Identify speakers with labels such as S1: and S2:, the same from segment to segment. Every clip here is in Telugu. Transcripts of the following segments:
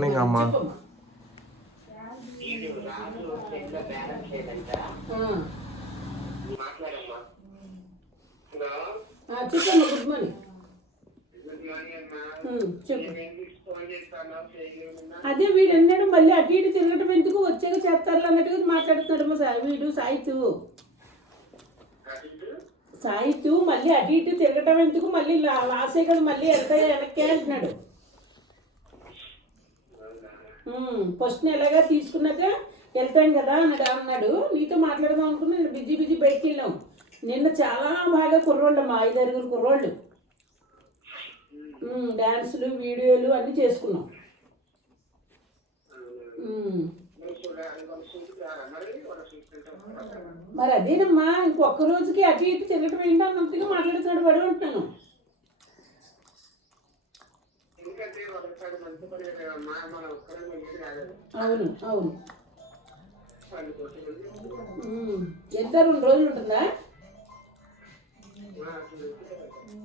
S1: మార్నింగ్ అమ్మా.
S2: చెప్పమ్మా గుడ్ మార్నింగ్ అదే వీడు అన్నాడు మళ్ళీ అటు ఇటు తిరగటం ఎందుకు? వచ్చాక చేస్తారు అన్నట్టుగా మాట్లాడుతున్నాడు మా సా- వీడు సాయితు. సాయితు మళ్ళీ అటు ఇటు తిరగటం ఎందుకు? మళ్ళీ లా- లాసే కదా మళ్ళీ వెళ్తా వెనక్కే అంటున్నాడు. ఫస్ట్ ఎలాగా తీసుకున్నాక వెళ్తాం కదా అన్నాడు. అన్నాడు నీతో మాట్లాడదాం అనుకున్నా నేను బిజీ బిజీ బయటికి వెళ్ళాం. నిన్న చాలా బాగా కుర్రోళ్ళు మా ఐదారుగురు కుర్రోళ్ళు. డ్యాన్సులు డాన్సులు వీడియోలు అన్నీ చేసుకున్నాం.
S3: మరి
S2: అదేనమ్మా ఇంకొక రోజుకి అటు ఇటు తిరగటం ఏంటో అన్నంతగా మాట్లాడుతున్నాడు వాడు
S3: ఎందుకంటే ఒకసారి మంచి పని అమ్మా మనం ఒక్కరే మంచిది కాదు
S2: అవును అవును. ఎంత రెండు రోజులు ఉంటుందా?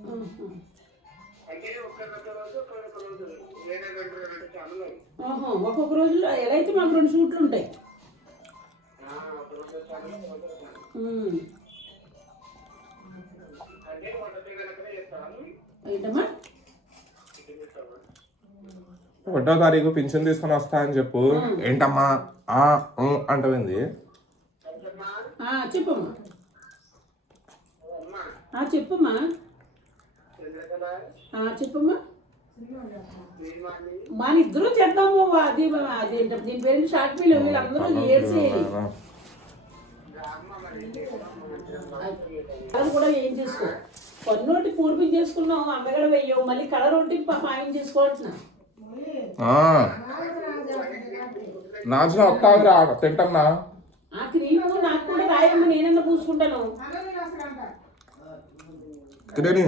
S3: రోజు రోజు.
S2: ఒక్కొక్క రోజులో ఎలా అయితే మాకు రెండు షూట్లు ఉంటాయి.
S3: ఒక రోజు చాలా ఒక రోజు చాలా
S2: ఉమ్.
S3: అంటే వంట చేయగలకనే చేస్తాను
S2: ఏంటమ్మా
S3: ఇది చేస్తాను
S1: ఒకటో తారీఖు పింఛన్ తీసుకొని వస్తా అని చెప్పు. ఏంటమ్మా? ఆ అంటవింది?
S2: చెప్పమ్మా. చెప్పమ్మా. చెప్పమ్మా. మన ఇద్దరు చేద్దాము అది అది దీని పేరు షార్ట్ ఫిల్మ్ వీళ్ళందరూ
S3: మరి
S2: కలర్ కూడా ఏం చేసుకో? పన్నోటి పూర్పింగ్ చేసుకున్నాం అందగడ వెయ్యవు మళ్ళీ కలర్ ఒకటి మాయం చేసుకోవాల్సిన
S1: నాచిన వస్తావి రా తింటన్నా
S2: ఆ క్రీమ్ నాకు కూడా రాయమ్మ నేనన్నా పూసుకుంటాను?
S1: తిని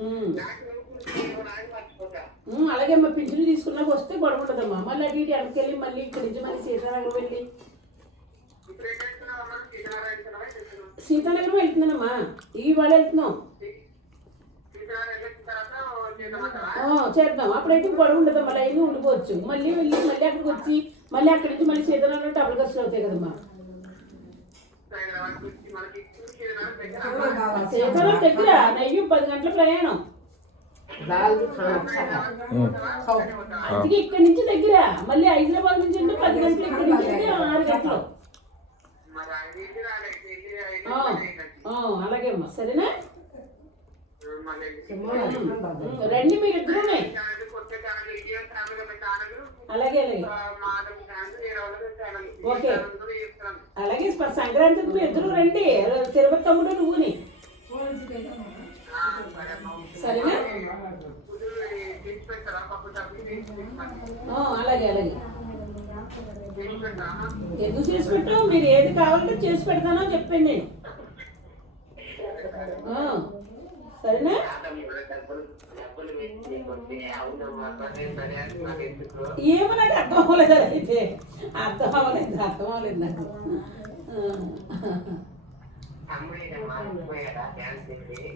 S2: ఉమ్. ఉమ్, అలాగే అమ్మ పింఛను తీసుకున్నాక వస్తే గొడవ ఉండదమ్మా మళ్ళీ అటు ఇటు వెనకెళ్ళి మళ్ళీ ఇక్కడి నుంచి మళ్ళీ సీతానగరం వెళ్ళి. సీతానగరం వెళ్తున్నానమ్మా. ఇవాళ వెళ్తున్నాం ఆ, చేద్దాం. అప్పుడైతే గొడవ ఉండదు. మళ్ళీ అయినా ఉండిపోవచ్చు. మళ్ళీ వెళ్ళి మళ్ళీ అక్కడికి వచ్చి మళ్ళీ అక్కడి నుంచి మళ్ళీ సీతానగరం డబుల్ ఖర్చులు అవుతాయి కదమ్మా. సీతానగరం దగ్గర నయ్యం పది గంటల ప్రయాణం. అందుకే ఇక్కడి నుంచి దగ్గర. మళ్ళీ హైదరాబాద్ నుంచి అంటే పది గంటలు ఇక్కడి నుంచి అంటే ఆరు గంటలు. అలాగే అమ్మా. సరేనా? రండి. మీరు ఇద్దరునే అలాగే అలాగే ఓకే. అలాగే సంక్రాంతికి మీరు ఇద్దరు రండి. తిరుపతి తమ్ముడు నువ్వుని. సరేనా? అలాగే అలాగే. ఎందుకు చేసి పెట్టు మీరు ఏది కావాలంటే చేసి పెడతానో చెప్పండి నేను. సరేనా? ఏమో నాకు అర్థం అవ్వలేదు అయితే? అర్థం అవ్వలేదు అర్థం అవ్వలేదు నాకు.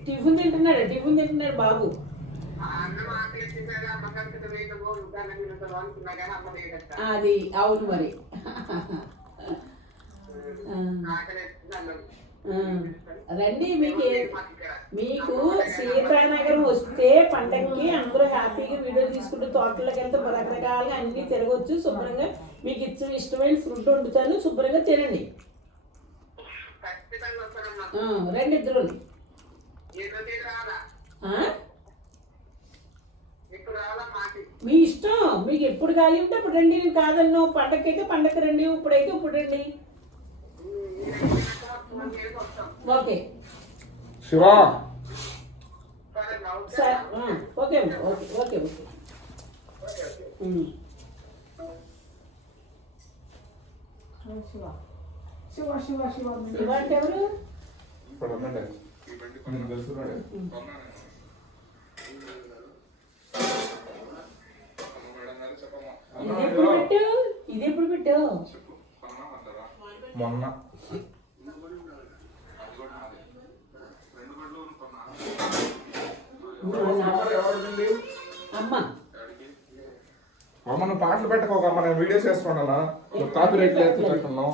S2: టిఫిన్ తింటున్నాడు టిఫిన్ తింటున్నాడు బాబు. అది అవును మరి. రండి మీకు మీకు సీతానగరం వస్తే పండగకి అందరూ హ్యాపీగా వీడియో తీసుకుంటూ తోటలోకి వెళ్తే రకరకాలుగా అన్ని తిరగొచ్చు శుభ్రంగా. మీకు ఇచ్చిన ఇష్టమైన ఫుడ్ వండుతాను శుభ్రంగా తినండి. రండి ఇద్దరు మీ ఇష్టం. మీకు ఎప్పుడు ఖాళీ ఉంటే అప్పుడు రండి. నేను కాదన్నో పండగకైతే పండగ రండి ఇప్పుడైతే ఇప్పుడు రండి. ఓకే
S1: శివ.
S2: సరే okay okay okay okay um.
S4: Shiva Shiva Shiva Shiva
S2: Shiva అంటే ఎవరు?
S1: ఇప్పుడు ఉండండి. నేను తెలుసుకున్నాడే.
S2: ఇది ఎప్పుడు పెట్టావు? ఇది ఎప్పుడు పెట్టావు?
S1: మొన్న.
S2: అమ్మ.
S1: అమ్మ నువ్వు పాటలు పెట్టకోక అమ్మ నేను వీడియో చేసుకున్నానా నువ్వు కాపీ రైట్ లేకుంటున్నావు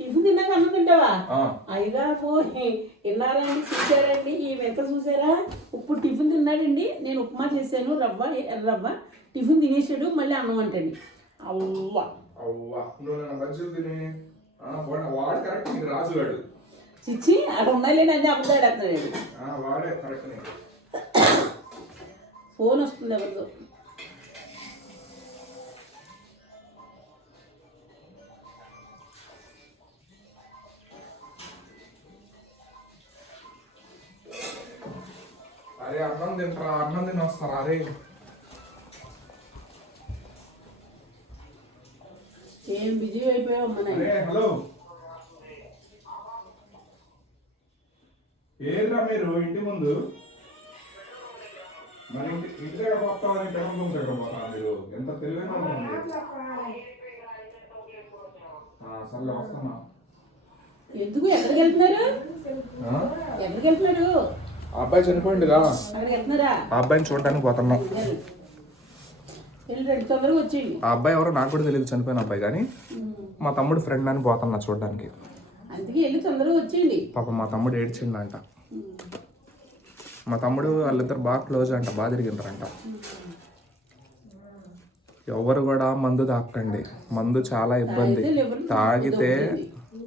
S2: టిఫిన్ తిన్నాక అన్నం తింటావా. అయిగా పోయి విన్నారండి చూసారండి ఈ వెంట చూసారా ఇప్పుడు టిఫిన్ తిన్నాడండి నేను ఉప్మా చేశాను రవ్వ రవ్వ టిఫిన్ తినేసాడు మళ్ళీ అన్నం అంటండి. అవ్వ.
S1: అవ్వా. నువ్వు నా బజ్జీలు తిని వాడు కరెక్ట్ నీకు రాజుగాడు.
S2: చిచ్చి అక్కడ ఉన్నాయి అన్నీ అబద్ధాడు అతను
S1: ఆ, వాడే కరెక్ట్ నీకు
S2: ఫోన్ వస్తుంది ఎవరిదో.
S1: అరే అన్నం తింటారా? అన్నం తిని వస్తారా అరే.
S2: ఏం బిజీ అయిపోయావు నాయన?
S1: హలో. ఏరా మీరు ఇంటి ముందు? మన ఇంటి ఇంటి దగ్గర పోతామని పెరగం దగ్గర పోతారా మీరు? ఎంత తెలివైన మీరు. సర్లే వస్తున్నా.
S2: ఎందుకు? ఎక్కడికి వెళ్తున్నారు?
S1: ఆ?
S2: ఎక్కడికి వెళ్తున్నాడు
S1: ఆ అబ్బాయి
S2: అక్కడికి వెళ్తున్నారా?
S1: ఆ అబ్బాయిని చూడడానికి పోతున్నాం. ఆ అబ్బాయి ఎవరో నాకు కూడా తెలియదు చనిపోయిన అబ్బాయి కానీ మా తమ్ముడు ఫ్రెండ్ అని పోతున్నా చూడడానికి.
S2: అందుకే వెళ్ళి తొందరగా వచ్చేయండి.
S1: పాప మా తమ్ముడు ఏడ్చిండంట. మా తమ్ముడు వాళ్ళిద్దరు బాగా క్లోజ్ అంట బాగా తిరిగిండ్రంట. ఎవరు కూడా మందు తాకండి. మందు చాలా ఇబ్బంది.
S2: తాగితే.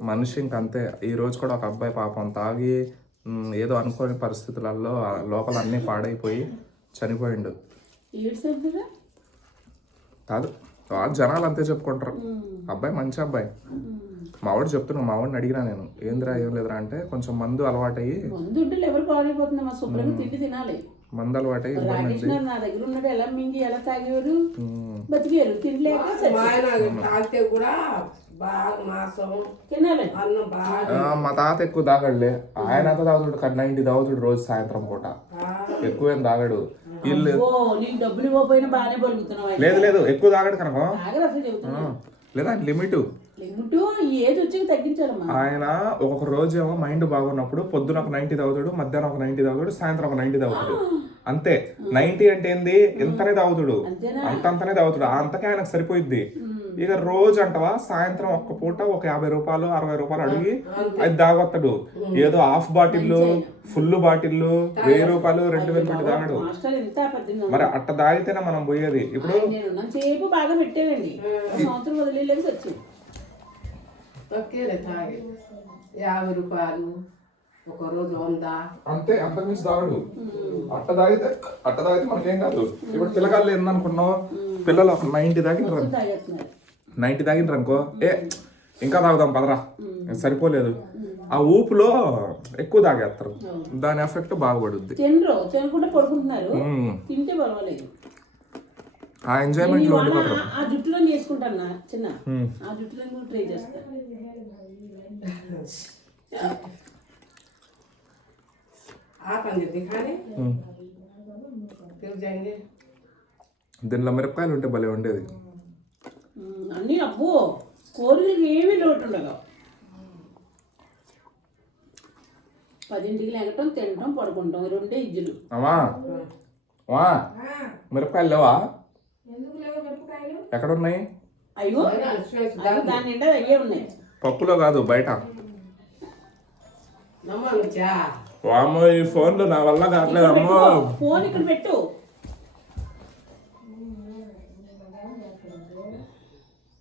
S1: మనిషి ఇంకంతే. ఈ రోజు కూడా ఒక అబ్బాయి పాపం తాగి ఏదో అనుకోని పరిస్థితులలో లోపల అన్నీ పాడైపోయి చనిపోయిండు. కాదు. జనాలు అంతే చెప్పుకుంటారు. అబ్బాయి మంచి అబ్బాయి. మావాడు చెప్తున్నా మావాడిని అడిగినా నేను ఏందిరా ఏం లేదురా అంటే కొంచెం మందు అలవాటయ్యి
S2: మందు
S1: అలవాటయ్యి
S4: మా
S2: చచ్చారు.
S4: ఆయన తాగితే కూడా బాగా మాసం
S2: తినాలండి
S4: అన్నం బాగా
S1: ఆ, మా తాత ఎక్కువ తాగడులే. ఆయన ఎంత తాగుతాడు నైన్టీ తాగుతాడు రోజు సాయంత్రం పూట. ఎక్కువ ఏం తాగడు. లేదు. లేదు ఎక్కువ తాగడు కనుక లేదా లిమిట్. ఆయన ఒక్కొక్క రోజు ఏమో మైండ్ బాగున్నప్పుడు పొద్దున ఒక నైన్టీ తాగుతాడు మధ్యాహ్నం ఒక నైన్టీ తాగుతాడు సాయంత్రం ఒక నైన్టీ తాగుతాడు. అంతే. నైన్టీ అంటే ఏంది? ఇంతనే తాగుతాడు.
S2: అంతేనా?
S1: అంత అంతనే తాగుతాడు అంతకే ఆయనకు సరిపోయిద్ది. ఇక రోజు అంటవా? సాయంత్రం ఒక్క పూట ఒక యాభై రూపాయలు అరవై రూపాయలు అడిగి అది తాగొస్తాడు ఏదో హాఫ్ బాటిల్ ఫుల్ బాటిల్ వెయ్యి రూపాయలు రెండు వేలు పెట్టి తాగడు. మరి అట్ట తాగితేనే మనం పోయేది. ఇప్పుడు
S4: యాభై రూపాయలు ఒక రోజు వంద.
S1: అంతే అంతకుమించి తాగడు. అట్ట తాగితే అట్ట తాగితే మనకేం కాదు. ఇప్పుడు పిల్లగాళ్ళు ఏందనుకున్నావు పిల్లలు ఒక నైన్టీ తాగిండ్రు నైన్టీ తాగిండ్రు అనుకో. ఏ ఇంకా తాగుదాం పదరా. సరిపోలేదు. ఆ ఊపులో ఎక్కువ తాగేస్తారు. దాని ఎఫెక్ట్ బాగుపడుద్ది. ఆ ఎంజాయ్మెంట్లో
S2: ఆ జుట్టులో చేసుకుంటాను నా చిన్న. ఆ జుట్టులో కూడా ట్రై చేస్తాను.
S1: దీనిలో మిరపకాయలు ఉంటే భలే ఉండేది.
S2: అన్నీ అబ్బో కోరికలకి ఏమీ లోటు ఉండదు పదింటికి లేకటం తినటం పడుకుంటాం రెండే ఇజ్జులు.
S1: అమ్మా వా మిరపకాయలు లేవా? ఎక్కడ ఉన్నాయి
S2: అయ్యో దాని నిండా అయ్యే ఉన్నాయి.
S1: పప్పులో కాదు బయట. వామ్మో ఈ ఫోన్లో నా వల్ల కావట్లేదు అమ్మో.
S2: ఫోన్ ఇక్కడ పెట్టు.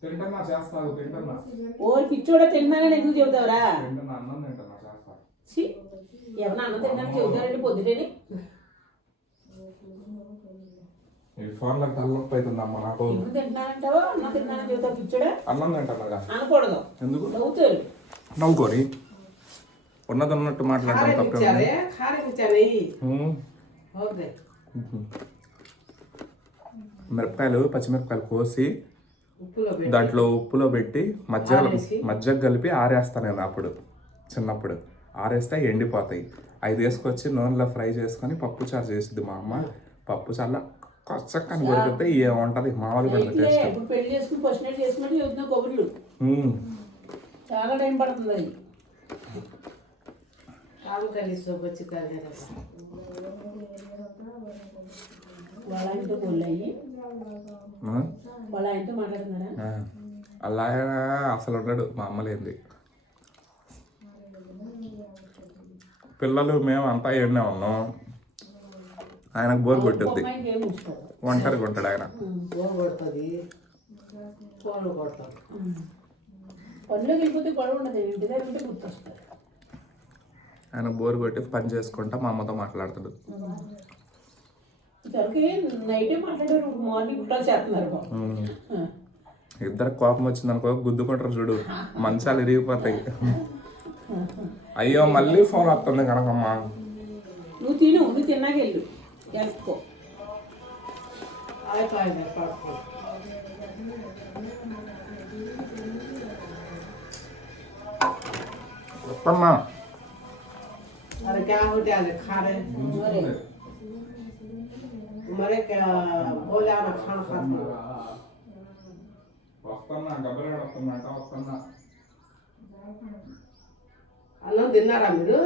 S1: తింటున్నా చేస్తాను తింటున్నా.
S2: ఓ పిచ్చోడా తిన్నానని ఎందుకు చెబుతావురా?
S1: తింటున్నా అన్నం తింటున్నా చేస్తా
S2: ఛీ, ఎవరన్నా అన్నం తిన్నాను చెబుతారండి పొద్దుటేని.
S1: ఈ ఫోన్లో తలనొప్పి అవుతుంది అమ్మ నాకు.
S2: ఇప్పుడు తింటున్నానంటావా అన్నం తిన్నానని చెబుతావు పిచ్చోడా?
S1: అన్నం తింటున్నాగా
S2: అనకూడదు.
S1: ఎందుకు?
S2: నవ్వుతారు.
S1: నవ్వుకోరి. ఉన్నది ఉన్నట్టు మాట్లాడటం
S4: కారం
S1: తప్పే మిరపకాయలు పచ్చిమిరపకాయలు కోసి దాంట్లో ఉప్పులో పెట్టి మజ్జిగ
S4: ఆరేసి?
S1: మజ్జిగ కలిపి ఆరేస్తాను నేను అప్పుడు చిన్నప్పుడు. ఆరేస్తే ఎండిపోతాయి. అవి తీసుకొచ్చి నూనెలో ఫ్రై చేసుకొని పప్పు చారు చేసిద్ది మా అమ్మ. పప్పు చారులో కొచ్చక్కని కొరికితే ఏముంటది? మామూలు ఉమ్.
S2: చాలా టైం పడుతుంది అది.
S4: ఆమెకని వచ్చి
S1: అలా ఆయన అసలు ఉండడు మా అమ్మలేంది పిల్లలు మేము అంతా ఏడనే ఉన్నాం. ఆయనకు బోర్ కొట్టుద్ది. ఒంటరిగా ఉంటాడు ఆయన. ఆయన బోర్ కొట్టి పని చేసుకుంటా మా అమ్మతో మాట్లాడతాడు. ఇద్దరు కోపం వచ్చింది అనుకో గుద్దుకుంటారు చూడు. మంచాలు ఇరిగిపోతాయి అయ్యో మళ్ళీ ఫోన్ వస్తుంది కనకమ్మా.
S2: నువ్వు తిను నువ్వు
S4: అరే క్యా అది ఖా
S2: మరి
S1: పోలే
S4: అన్నం తిన్నారా మీరు?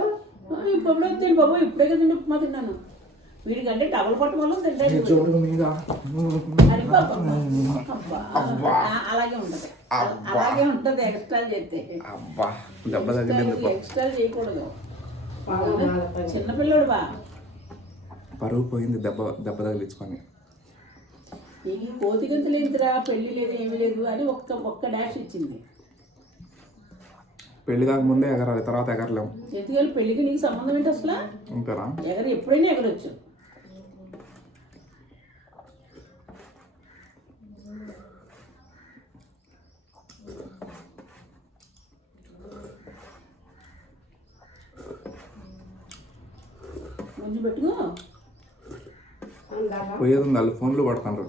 S2: ఇప్పుడు వచ్చాను బాబు ఇప్పుడే తిండి ఉప్మా తిన్నాను. వీడికంటే డబల్ పట్టు తింటాడు అలాగే అలాగే చేస్తే.
S1: అబ్బా
S2: చేయకూడదు. చిన్నపిల్లడు బా.
S1: పరువు పోయింది దెబ్బ దెబ్బ తగిలించుకొని.
S2: ఈ కోతి గంతులేంటిరా పెళ్ళి లేదు ఏమీ లేదు అని ఒక్క ఒక్క డాష్ ఇచ్చింది.
S1: పెళ్ళి కాకముందే ఎగరాలి తర్వాత ఎగరలేం.
S2: ఎందుకంటే పెళ్ళికి నీకు సంబంధం ఏంటి అసలు?
S1: అంతేనా?
S2: ఎగర ఎప్పుడైనా ఎగరొచ్చు. కొంచెం పెట్టుకో.
S1: పోయేది ఉంది వాళ్ళు ఫోన్లు
S2: పడతాను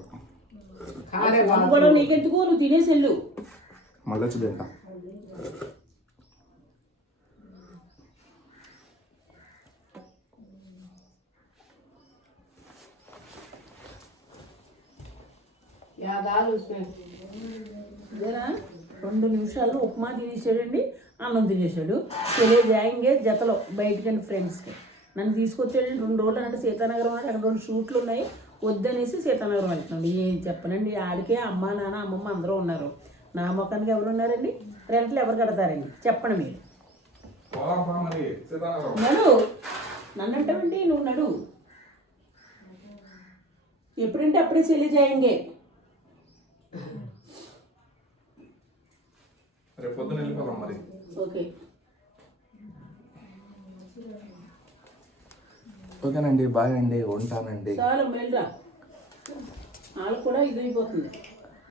S2: నీకెందుకు? తినేసెళ్ళు
S1: మళ్ళీ
S2: చూడంట రెండు నిమిషాలు ఉప్మా తినేసాడండి అన్నం తినేసాడు. తెలియజేయంగే జతలో బయటకని ఫ్రెండ్స్కి నన్ను తీసుకొచ్చాడండి రెండు రోజులు అంటే సీతానగరం అని అక్కడ రెండు షూట్లు ఉన్నాయి. వద్దనేసి సీతానగరం వెళ్తున్నాడు ఏం చెప్పనండి ఆడికే అమ్మ నాన్న అమ్మమ్మ అందరూ ఉన్నారు. నా ముఖానికి ఎవరు ఉన్నారండి? రెంట్లు ఎవరు కడతారండి? చెప్పండి మీరు. నడు. నన్ను అంటావండి నువ్వు నడు. ఎప్పుడంటే అప్పుడే చెల్లి జాయింగే.
S1: రేపు పొద్దున వెళ్ళిపోదాం మరి.
S2: ఓకే.
S1: ఓకేనండి బాయ్ అండి ఉంటానండి.
S2: చాలా మేలురా కూడా ఇది అయిపోతుంది